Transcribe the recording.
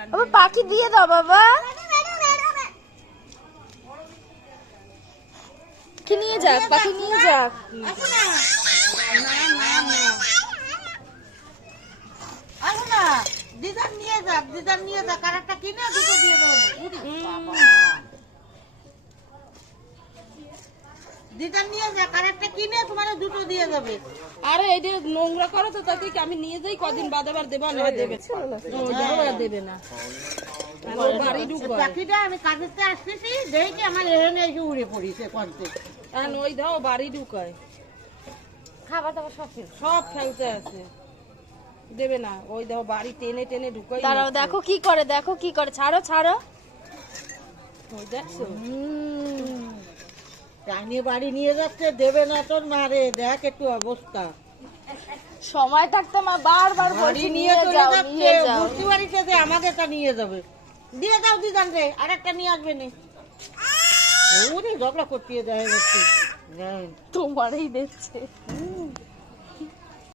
আবার পাখি দিয়ে দাও বাবা। কি নিয়ে যাক, পাখি নিয়ে যাক। দিদার নিয়ে যাক, দিদার নিয়ে যাক, আর একটা কিনে দুটো দিয়ে দেবো। দিদার নিয়ে যাক, আর একটা কিনে তোমার দুটো দিয়ে যাবে। আরে এই যে নোংরা করো তো, তাতে কি আমি নিয়ে যাই, কদিন বাদে বার দেবা না দেবে, দেবে না। বাড়ি ঢুকবো পাখিটা আমি কাজেতে আসতেছি, দেখি আমার এখানে এসে উড়ে পড়িছে কনতে। ওই দাও বাড়ি ঢুকায়, খাবার দাবার সব সব ফেলতে আছে, দেবে না। ওই দাও বাড়ি টেনে টেনে ঢুকাই। দাঁড়াও, দেখো কি করে, দেখো কি করে। ছাড়ো ছাড়ো। ওই দেখছো, টাইনে বাড়ি নিয়ে যাচ্ছে, দেবে না তোর মারে। দেখ একটু অবস্থা। সময় থাকতে মা বারবার বাড়ি বলছি নিয়ে চলে যাও, যাচ্ছে, নিয়ে যাও। বুঝতে পারিস যে আমাদেরটা নিয়ে যাবে। দিয়ে দাও দিদান রে, আর একটা নিয়ে আসবে নি। ওরে ঝগড়া করতে দেখা যাচ্ছে। তোমারই দেখছে।